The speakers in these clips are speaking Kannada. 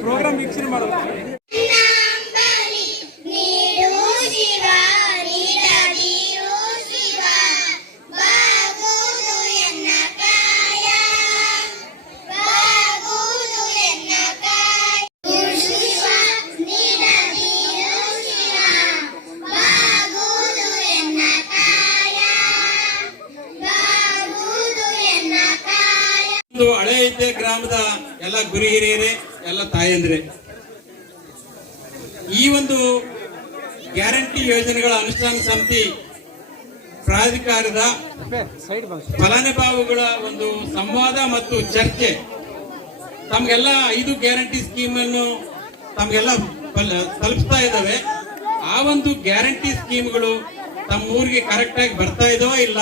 ಪ್ರೋಗ್ರಾಮ್ ವೀಕ್ಷಣೆ ಮಾಡೋದು ಒಂದು ಹಳೆ ಐತೆ ಗ್ರಾಮದ ಎಲ್ಲ ಗುರು ಹಿರಿಯರೇ ಎಲ್ಲ ತಾಯಂದ್ರೆ ಈ ಒಂದು ಗ್ಯಾರಂಟಿ ಯೋಜನೆಗಳ ಅನುಷ್ಠಾನ ಸಮಿತಿ ಪ್ರಾಧಿಕಾರದ ಫಲಾನುಭವಿಗಳ ಒಂದು ಸಂವಾದ ಮತ್ತು ಚರ್ಚೆ. ತಮ್ಗೆಲ್ಲ ಐದು ಗ್ಯಾರಂಟಿ ಸ್ಕೀಮ್ ಅನ್ನು ತಮ್ಗೆಲ್ಲ ತಲುಪಿಸ್ತಾ ಇದ್ದಾವೆ. ಆ ಒಂದು ಗ್ಯಾರಂಟಿ ಸ್ಕೀಮ್ಗಳು ತಮ್ಮ ಊರಿಗೆ ಕರೆಕ್ಟ್ ಆಗಿ ಬರ್ತಾ ಇದಾವೋ ಇಲ್ಲ?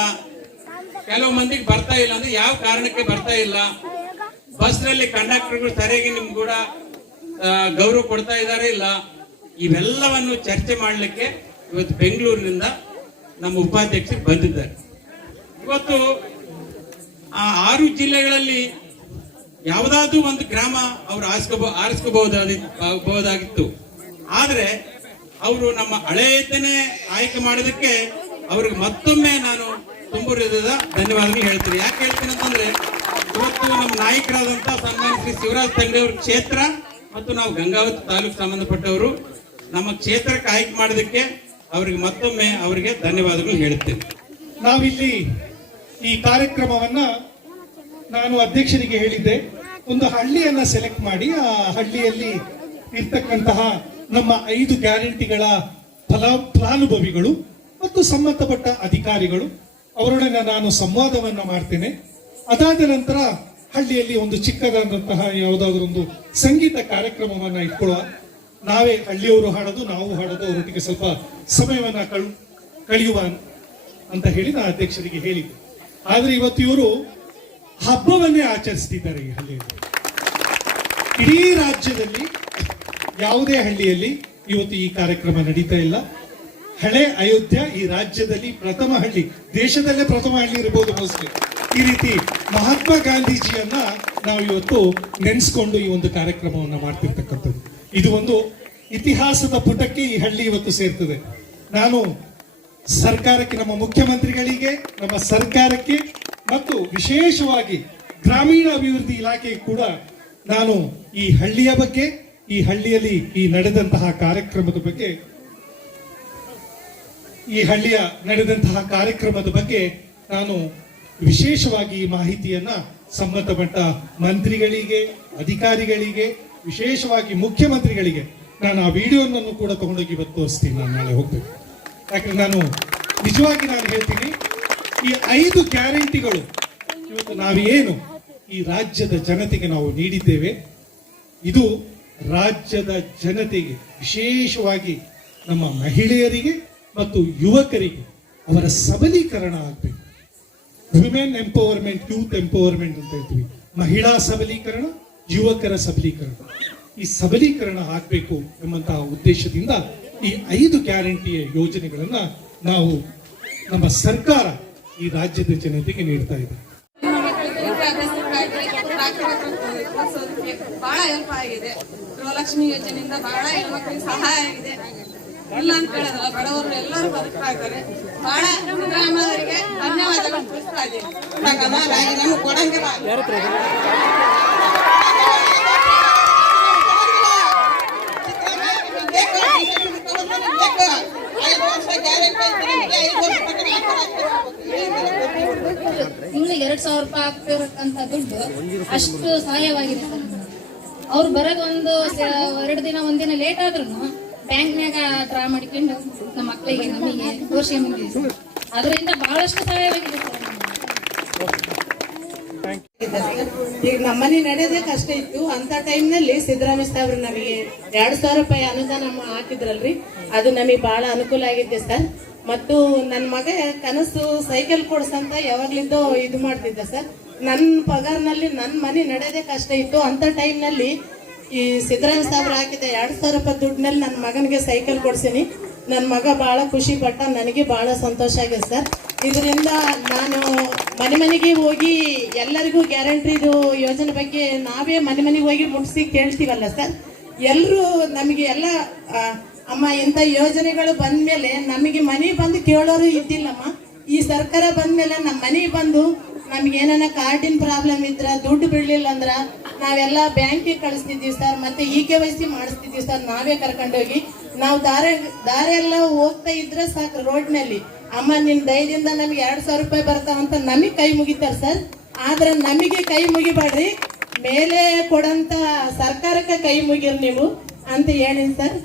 ಕೆಲವು ಮಂದಿಗೆ ಬರ್ತಾ ಇಲ್ಲ ಅಂದ್ರೆ ಯಾವ ಕಾರಣಕ್ಕೆ ಬರ್ತಾ ಇಲ್ಲ? ಬಸ್ನಲ್ಲಿ ಕಂಡಕ್ಟರ್ಗಳು ಸರಿಯಾಗಿ ನಿಮ್ ಕೂಡ ಗೌರವ ಕೊಡ್ತಾ ಇದ್ದಾರೆ ಇಲ್ಲ? ಇವೆಲ್ಲವನ್ನು ಚರ್ಚೆ ಮಾಡಲಿಕ್ಕೆ ಇವತ್ತು ಬೆಂಗಳೂರಿನಿಂದ ನಮ್ಮ ಉಪಾಧ್ಯಕ್ಷರು ಬಂದಿದ್ದಾರೆ. ಇವತ್ತು ಆ ಆರು ಜಿಲ್ಲೆಗಳಲ್ಲಿ ಯಾವುದಾದ್ರೂ ಒಂದು ಗ್ರಾಮ ಅವರು ಆರಿಸ್ಕೋಬೋ ಆರಿಸ್ಕೋಬಹುದಾಗಿತ್ತು ಆದರೆ ಅವರು ನಮ್ಮ ಹಳೆಯದನ್ನೇ ಆಯ್ಕೆ ಮಾಡಿದಕ್ಕೆ ಅವ್ರಿಗೆ ಮತ್ತೊಮ್ಮೆ ನಾನು ತುಂಬ ಹೃದಯದ ಧನ್ಯವಾದಗಳು ಹೇಳ್ತೀನಿ. ಯಾಕೆ ಹೇಳ್ತೀನಿ ಅಂತಂದ್ರೆ ನಮ್ಮ ನಾಯಕರಾದಂತ ಸನ್ಮಾನ್ಯ ಶ್ರೀ ಶಿವರಾಜ್ ತಂಗಡಿ ಅವ್ರ ಕ್ಷೇತ್ರ ಮತ್ತು ನಾವು ಗಂಗಾವತಿ ತಾಲೂಕು ಸಂಬಂಧಪಟ್ಟವರು. ನಮ್ಮ ಕ್ಷೇತ್ರಕ್ಕೆ ಆಯ್ಕೆ ಮಾಡೋದಕ್ಕೆ ಅವರಿಗೆ ಮತ್ತೊಮ್ಮೆ ಅವರಿಗೆ ಧನ್ಯವಾದಗಳು ಹೇಳುತ್ತೇನೆ ನಾವಿಲ್ಲಿ ಈ ಕಾರ್ಯಕ್ರಮವನ್ನ ನಾನು ಅಧ್ಯಕ್ಷರಿಗೆ ಹೇಳಿದ್ದೆ. ಒಂದು ಹಳ್ಳಿಯನ್ನ ಸೆಲೆಕ್ಟ್ ಮಾಡಿ, ಆ ಹಳ್ಳಿಯಲ್ಲಿ ಇರ್ತಕ್ಕಂತಹ ನಮ್ಮ ಐದು ಗ್ಯಾರಂಟಿಗಳ ಫಲ, ಫಲಾನುಭವಿಗಳು ಮತ್ತು ಸಂಬಂಧಪಟ್ಟ ಅಧಿಕಾರಿಗಳು, ಅವರೊಡನೆ ನಾನು ಸಂವಾದವನ್ನು ಮಾಡ್ತೇನೆ. ಅದಾದ ನಂತರ ಹಳ್ಳಿಯಲ್ಲಿ ಒಂದು ಚಿಕ್ಕದಾದಂತಹ ಯಾವುದಾದ್ರೂ ಒಂದು ಸಂಗೀತ ಕಾರ್ಯಕ್ರಮವನ್ನ ಇಟ್ಕೊಳ್ಳುವ. ನಾವೇ ಹಳ್ಳಿಯವರು ಹಾಡೋದು, ನಾವು ಹಾಡೋದು, ಅವರೊಟ್ಟಿಗೆ ಸ್ವಲ್ಪ ಸಮಯವನ್ನ ಕಳು, ಕಳೆಯುವ ಅಂತ ಹೇಳಿ ನಾ ಅಧ್ಯಕ್ಷರಿಗೆ ಹೇಳಿದ್ದೆ. ಆದ್ರೆ ಇವತ್ತು ಇವರು ಹಬ್ಬವನ್ನೇ ಆಚರಿಸ್ತಿದ್ದಾರೆ ಈ ಹಳ್ಳಿಯಲ್ಲಿ. ಇಡೀ ರಾಜ್ಯದಲ್ಲಿ, ಯಾವುದೇ ಹಳ್ಳಿಯಲ್ಲಿ ಇವತ್ತು ಈ ಕಾರ್ಯಕ್ರಮ ನಡೀತಾ ಇಲ್ಲ. ಹಳೆ ಅಯೋಧ್ಯ ಈ ರಾಜ್ಯದಲ್ಲಿ ಪ್ರಥಮ ಹಳ್ಳಿ. ದೇಶದಲ್ಲೇ ಪ್ರಥಮ ಹಳ್ಳಿ ಇರಬಹುದು ಮೋಸ್ಟ್ಲಿ ಈ ರೀತಿ ಮಹಾತ್ಮ ಗಾಂಧೀಜಿಯನ್ನ ನಾವು ಇವತ್ತು ನೆನೆಸ್ಕೊಂಡು ಈ ಒಂದು ಕಾರ್ಯಕ್ರಮವನ್ನ ಮಾಡ್ತಿರ್ತಕ್ಕಂಥದ್ದು. ಇದು ಒಂದು ಇತಿಹಾಸದ ಪುಟಕ್ಕೆ ಈ ಹಳ್ಳಿ ಇವತ್ತು ಸೇರ್ತದೆ. ನಾನು ಸರ್ಕಾರಕ್ಕೆ, ನಮ್ಮ ಮುಖ್ಯಮಂತ್ರಿಗಳಿಗೆ, ನಮ್ಮ ಸರ್ಕಾರಕ್ಕೆ ಮತ್ತು ವಿಶೇಷವಾಗಿ ಗ್ರಾಮೀಣ ಅಭಿವೃದ್ಧಿ ಇಲಾಖೆಗೆ ಕೂಡ ನಾನು ಈ ಹಳ್ಳಿಯ ಬಗ್ಗೆ, ಈ ಹಳ್ಳಿಯಲ್ಲಿ ಈ ನಡೆದಂತಹ ಕಾರ್ಯಕ್ರಮದ ಬಗ್ಗೆ, ಈ ಹಳ್ಳಿಯ ನಡೆದಂತಹ ಕಾರ್ಯಕ್ರಮದ ಬಗ್ಗೆ ನಾನು ವಿಶೇಷವಾಗಿ ಈ ಮಾಹಿತಿಯನ್ನ ಸಂಬಂಧಪಟ್ಟ ಮಂತ್ರಿಗಳಿಗೆ, ಅಧಿಕಾರಿಗಳಿಗೆ, ವಿಶೇಷವಾಗಿ ಮುಖ್ಯಮಂತ್ರಿಗಳಿಗೆ ನಾನು ಆ ವಿಡಿಯೋನನ್ನು ಕೂಡ ತಗೊಂಡೋಗಿ ಇವತ್ತು ತೋರಿಸ್ತೀನಿ. ನಾನು ನಾಳೆ ಹೋಗ್ಬೇಕು. ಯಾಕಂದ್ರೆ ನಾನು ನಿಜವಾಗಿ ನಾನು ಹೇಳ್ತೀನಿ, ಈ ಐದು ಗ್ಯಾರಂಟಿಗಳು ಇವತ್ತು ನಾವೇನು ಈ ರಾಜ್ಯದ ಜನತೆಗೆ ನಾವು ನೀಡಿದ್ದೇವೆ. ಇದು ರಾಜ್ಯದ ಜನತೆಗೆ, ವಿಶೇಷವಾಗಿ ನಮ್ಮ ಮಹಿಳೆಯರಿಗೆ ಮತ್ತು ಯುವಕರಿಗೆ ಅವರ ಸಬಲೀಕರಣ ಆಗಬೇಕು. ವಿಮೆನ್ ಎಂಪವರ್ಮೆಂಟ್ ಯೂತ್ ಎಂಪವರ್ಮೆಂಟ್ ಅಂತ ಹೇಳ್ತೀವಿ. ಮಹಿಳಾ ಸಬಲೀಕರಣ, ಯುವಕರ ಸಬಲೀಕರಣ. ಈ ಸಬಲೀಕರಣ ಆಗಬೇಕು ಎಂಬಂತಹ ಉದ್ದೇಶದಿಂದ ಈ ಐದು ಗ್ಯಾರಂಟಿಯ ಯೋಜನೆಗಳನ್ನ ನಾವು ನಮ್ಮ ಸರ್ಕಾರ ಈ ರಾಜ್ಯದ ಜನತೆಗೆ ನೀಡ್ತಾ ಇದೆ. ಬಹಳ ಹೆಲ್ಪ್ ಆಗಿದೆ. ಗೃಹಲಕ್ಷ್ಮಿ ಯೋಜನೆಯಿಂದ ಬಹಳ ಹೆಣ್ಮಕ್ಳಿಗೆ ಸಹಾಯ ಆಗಿದೆ. ಇಲ್ಲ ಅಂತ ಬಡವರು ಎಲ್ಲರೂ ಬಹಳ ಗ್ರಾಮದವರಿಗೆ ತಿಳಿಸ್ತಾ ತಿಂಗಳಿಗೆ ಎರಡ್ ಸಾವಿರ ರೂಪಾಯಿ ಆಗ್ತಿರತಕ್ಕಂತ ದುಡ್ಡು ಅಷ್ಟು ಸಹಾಯವಾಗಿದೆ. ಅವ್ರು ಬರೋದು ಒಂದು ಎರಡು ದಿನ, ಒಂದಿನ ಲೇಟ್ ಆದ್ರೂ ಬ್ಯಾಂಕ್ನ್ಯಾಗ ಡ್ರಾ ಮಾಡಿಕೊಂಡು ನಮ್ಮ ಮಕ್ಕಳಿಗೆ ನಮಗೆ ತೋರ್ಸ್ಕೊಂಬಂದಿವಿ ಸರ್ ಅದರಿಂದ ಬಹಳಷ್ಟು ಸರ್ ನಮ್ಗೆ. ಈಗ ನಮ್ಮನೆ ನಡೆಯೋದೇ ಕಷ್ಟ ಇತ್ತು. ಅಂತ ಟೈಮ್ನಲ್ಲಿ ಸಿದ್ದರಾಮಯ್ಯ ಸಾಹೇಬ್ರು ನಮಗೆ ಎರಡ್ ಸಾವಿರ ರೂಪಾಯಿ ಅನುದಾನ ಹಾಕಿದ್ರಲ್ರಿ. ಅದು ನಮಗೆ ಬಹಳ ಅನುಕೂಲ ಆಗಿದೆ ಸರ್. ಮತ್ತು ನನ್ನ ಮಗ ಕನಸು ಸೈಕಲ್ ಕೊಡ್ಸಂತ ಯಾವಾಗ್ಲಿಂದ ಇದು ಮಾಡ್ತಿದ್ದ ಸರ್. ನನ್ನ ಪಗಾರ್ನಲ್ಲಿ ನನ್ನ ಮನೆ ನಡೆಯೋದೇ ಕಷ್ಟ ಇತ್ತು. ಅಂತ ಟೈಮ್ನಲ್ಲಿ ಈ ಸಿದ್ದರಾಮಯ್ಯ ಸಾಹೇಬ್ರು ಹಾಕಿದ ಎರಡ್ ಸಾವಿರ ರೂಪಾಯಿ ದುಡ್ಡಿನಲ್ಲಿ ನನ್ನ ಮಗನಿಗೆ ಸೈಕಲ್ ಕೊಡ್ಸೀನಿ. ನನ್ನ ಮಗ ಬಹಳ ಖುಷಿ ಪಟ್ಟ, ನನಗೆ ಬಹಳ ಸಂತೋಷ ಆಗಿದೆ ಸರ್. ಇದರಿಂದ ನಾನು ಮನೆ ಮನೆಗೆ ಹೋಗಿ ಎಲ್ಲರಿಗೂ ಗ್ಯಾರಂಟಿದು ಯೋಜನೆ ಬಗ್ಗೆ ನಾವೇ ಮನೆ ಮನೆಗೆ ಹೋಗಿ ಮುಟ್ಸಿ ಕೇಳ್ತೀವಲ್ಲ ಸರ್. ಎಲ್ಲರೂ ನಮಗೆ ಎಲ್ಲ ಅಮ್ಮ ಇಂಥ ಯೋಜನೆಗಳು ಬಂದ್ಮೇಲೆ ನಮಗೆ ಮನೆ ಬಂದು ಕೇಳೋರು ಇದ್ದಿಲ್ಲಮ್ಮ. ಈ ಸರ್ಕಾರ ಬಂದ್ಮೇಲೆ ನಮ್ಮ ಮನೆಗೆ ಬಂದು ನಮ್ಗೆ ಏನಾನ ಕಾರ್ಡಿನ ಪ್ರಾಬ್ಲಮ್ ಇದ್ರ, ದುಡ್ಡು ಬಿಡ್ಲಿಲ್ಲ ಅಂದ್ರ ನಾವೆಲ್ಲ ಬ್ಯಾಂಕಿಗೆ ಕಳಿಸ್ತಿದ್ದೀವಿ ಸರ್ ಮತ್ತೆ ಇ ಕೆ ವೈ ಸಿ ಮಾಡಿಸ್ತಿದ್ದೀವಿ ಸರ್ ನಾವೇ ಕರ್ಕೊಂಡೋಗಿ. ನಾವು ದಾರೆ ಎಲ್ಲ ಹೋಗ್ತಾ ಇದ್ರೆ ಸಾಕು ರೋಡ್ನಲ್ಲಿ. ಅಮ್ಮ ನಿಮ್ಮ ದಯದಿಂದ ನಮ್ಗೆ ಎರಡು ಸಾವಿರ ರೂಪಾಯಿ ಬರ್ತಾವಂತ ನಮಗೆ ಕೈ ಮುಗಿತಾರೆ ಸರ್ ಆದರೆ ನಮಗೆ ಕೈ ಮುಗಿಬೇಡ್ರಿ. ಮೇಲೆ ಕೊಡಂತ ಸರ್ಕಾರಕ್ಕೆ ಕೈ ಮುಗಿರ್ ನೀವು ಅಂತ ಹೇಳಿ ಸರ್